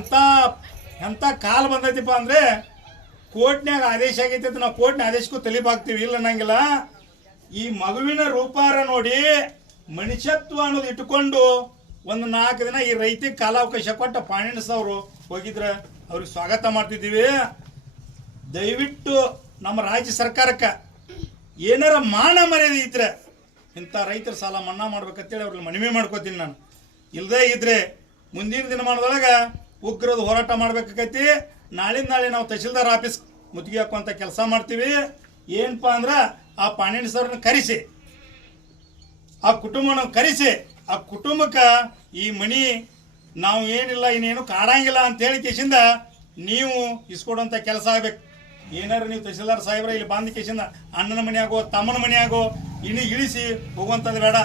ಅಂತ ಎಂಥ ಕಾಲ ಬಂದೈತಿಪ್ಪ ಅಂದರೆ ಕೋರ್ಟ್ನ್ಯಾಗ ಆದೇಶ ಆಗೈತಿ ಅಂತ ನಾವು ಕೋರ್ಟ್ನ ಆದೇಶಕ್ಕೂ ತಲೆಬಾಗ್ತೀವಿ ಇಲ್ಲ ಅನ್ನಂಗಿಲ್ಲ. ಈ ಮಗುವಿನ ರೂಪಾರ ನೋಡಿ ಮನುಷ್ಯತ್ವ ಅನ್ನೋದು ಇಟ್ಟುಕೊಂಡು ಒಂದು 4 ದಿನ ಈ ರೈತಿಗೆ ಕಾಲಾವಕಾಶ ಕೊಟ್ಟ ಫೈನಾನ್ಸ್ ಅವರು ಹೋಗಿದ್ರೆ ಅವ್ರಿಗೆ ಸ್ವಾಗತ ಮಾಡ್ತಿದ್ದೀವಿ. ದಯವಿಟ್ಟು ನಮ್ಮ ರಾಜ್ಯ ಸರ್ಕಾರಕ್ಕೆ ಏನಾರ ಮಾನ ಮರ್ಯಾದೆ ಇದ್ರೆ ಇಂಥ ರೈತರ ಸಾಲ ಮನ್ನಾ ಮಾಡ್ಬೇಕಂತೇಳಿ ಅವ್ರಿಗೆ ಮನವಿ ಮಾಡ್ಕೋತೀನಿ ನಾನು. ಇಲ್ಲದೇ ಇದ್ರೆ ಮುಂದಿನ ದಿನಮಾನದೊಳಗೆ ಉಗ್ರದ ಹೋರಾಟ ಮಾಡ್ಬೇಕಾಗೈತಿ. ನಾಳೆ ನಾವು ತಹಶೀಲ್ದಾರ್ ಆಫೀಸ್ ಮುತ್ತಿಗೆ ಹಾಕುವಂಥ ಕೆಲಸ ಮಾಡ್ತೀವಿ. ಏನಪ್ಪ ಅಂದ್ರೆ ಆ ಫೈನಾನ್ಸ್ ಅವ್ರನ್ನ ಕರೆಸಿ, ಆ ಕುಟುಂಬನ ಕರೆಸಿ, ಆ ಕುಟುಂಬಕ್ಕೆ ಈ ಮನಿ ನಾವು ಏನಿಲ್ಲ ಇನ್ನೇನು ಕಾಡಂಗಿಲ್ಲ ಅಂತ ಹೇಳಿ ಕೇಸಿಂದ ನೀವು ಇಸ್ಕೊಡುವಂಥ ಕೆಲಸ ಆಗ್ಬೇಕು. ಏನಾರು ನೀವು ತಹಶೀಲ್ದಾರ್ ಸಾಹೇಬ್ರ ಇಲ್ಲಿ ಬಂದ ಕೇಸಿಂದ ಅಣ್ಣನ ಮನೆಯಾಗೋ ತಮ್ಮನ ಮನೆಯಾಗೋ ಇಳಿಸಿ ಹೋಗುವಂಥದ್ದು ಬೇಡ.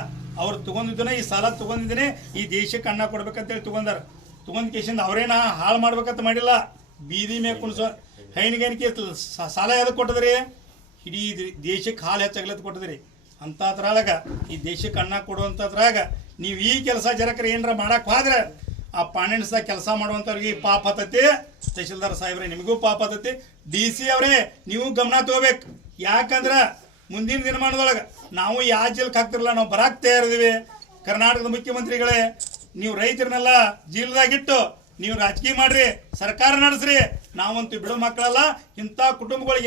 ಅವ್ರು ತೊಗೊಂಡಿದ್ದೇನೆ ಈ ಸಾಲ ತೊಗೊಂಡಿದ್ದೇನೆ ಈ ದೇಶಕ್ಕೆ ಅನ್ನ ಕೊಡ್ಬೇಕಂತೇಳಿ ತೊಗೊಂಡ್ ಕೇಸಿಂದ ಅವರೇನ ಹಾಳು ಮಾಡ್ಬೇಕಂತ ಮಾಡಿಲ್ಲ. ಬೀದಿ ಮೇಲೆ ಕುಣಿಸೋ ಹೈನುಗಾರಿಕೆ ಸಾಲ ಯಾವ್ದಕ್ಕೆ ಕೊಟ್ಟದ್ರಿ? ಇಡೀ ದೇಶಕ್ಕೆ ಹಾಲು ಹೆಚ್ಚಾಗ್ಲತ್ ಕೊಟ್ಟದ್ರಿ. ಅಂಥದ್ರಾಗ ಈ ದೇಶಕ್ಕೆ ಅನ್ನ ಕೊಡುವಂಥದ್ರಾಗ ನೀವು ಈ ಕೆಲಸ ಜರಕರೆ ಏನಾರ ಮಾಡಕ್ಕೆ ಹೋದ್ರೆ ಆ ಫೈನಾನ್ಸ್ದಾಗ ಕೆಲಸ ಮಾಡುವಂಥವ್ರಿಗೆ ಪಾಪ ಹತ್ತತಿ. ತಹಶೀಲ್ದಾರ್ ಸಾಹೇಬ್ರೆ ನಿಮಗೂ ಪಾಪ ಹತ್ತತಿ. DC ಅವರೇ ನೀವು ಗಮನ ತಗೋಬೇಕು. ಯಾಕಂದ್ರೆ ಮುಂದಿನ ದಿನಮಾನದೊಳಗೆ ನಾವು ಯಾವ ಜೈಲ್ಗೆ ಹಾಕ್ತಿರಲ್ಲ, ನಾವು ಬರಾಕ್ ತಯಾರಿದ್ದೀವಿ. ಕರ್ನಾಟಕದ ಮುಖ್ಯಮಂತ್ರಿಗಳೇ, ನೀವು ರೈತರನ್ನೆಲ್ಲ ಜೈಲ್ದಾಗಿಟ್ಟು ನೀವು ರಾಜಕೀಯ ಮಾಡ್ರಿ, ಸರ್ಕಾರ ನಡೆಸ್ರಿ. ನಾವಂತೂ ಬಿಡೋ ಮಕ್ಕಳಲ್ಲ. ಇಂಥ ಕುಟುಂಬಗಳು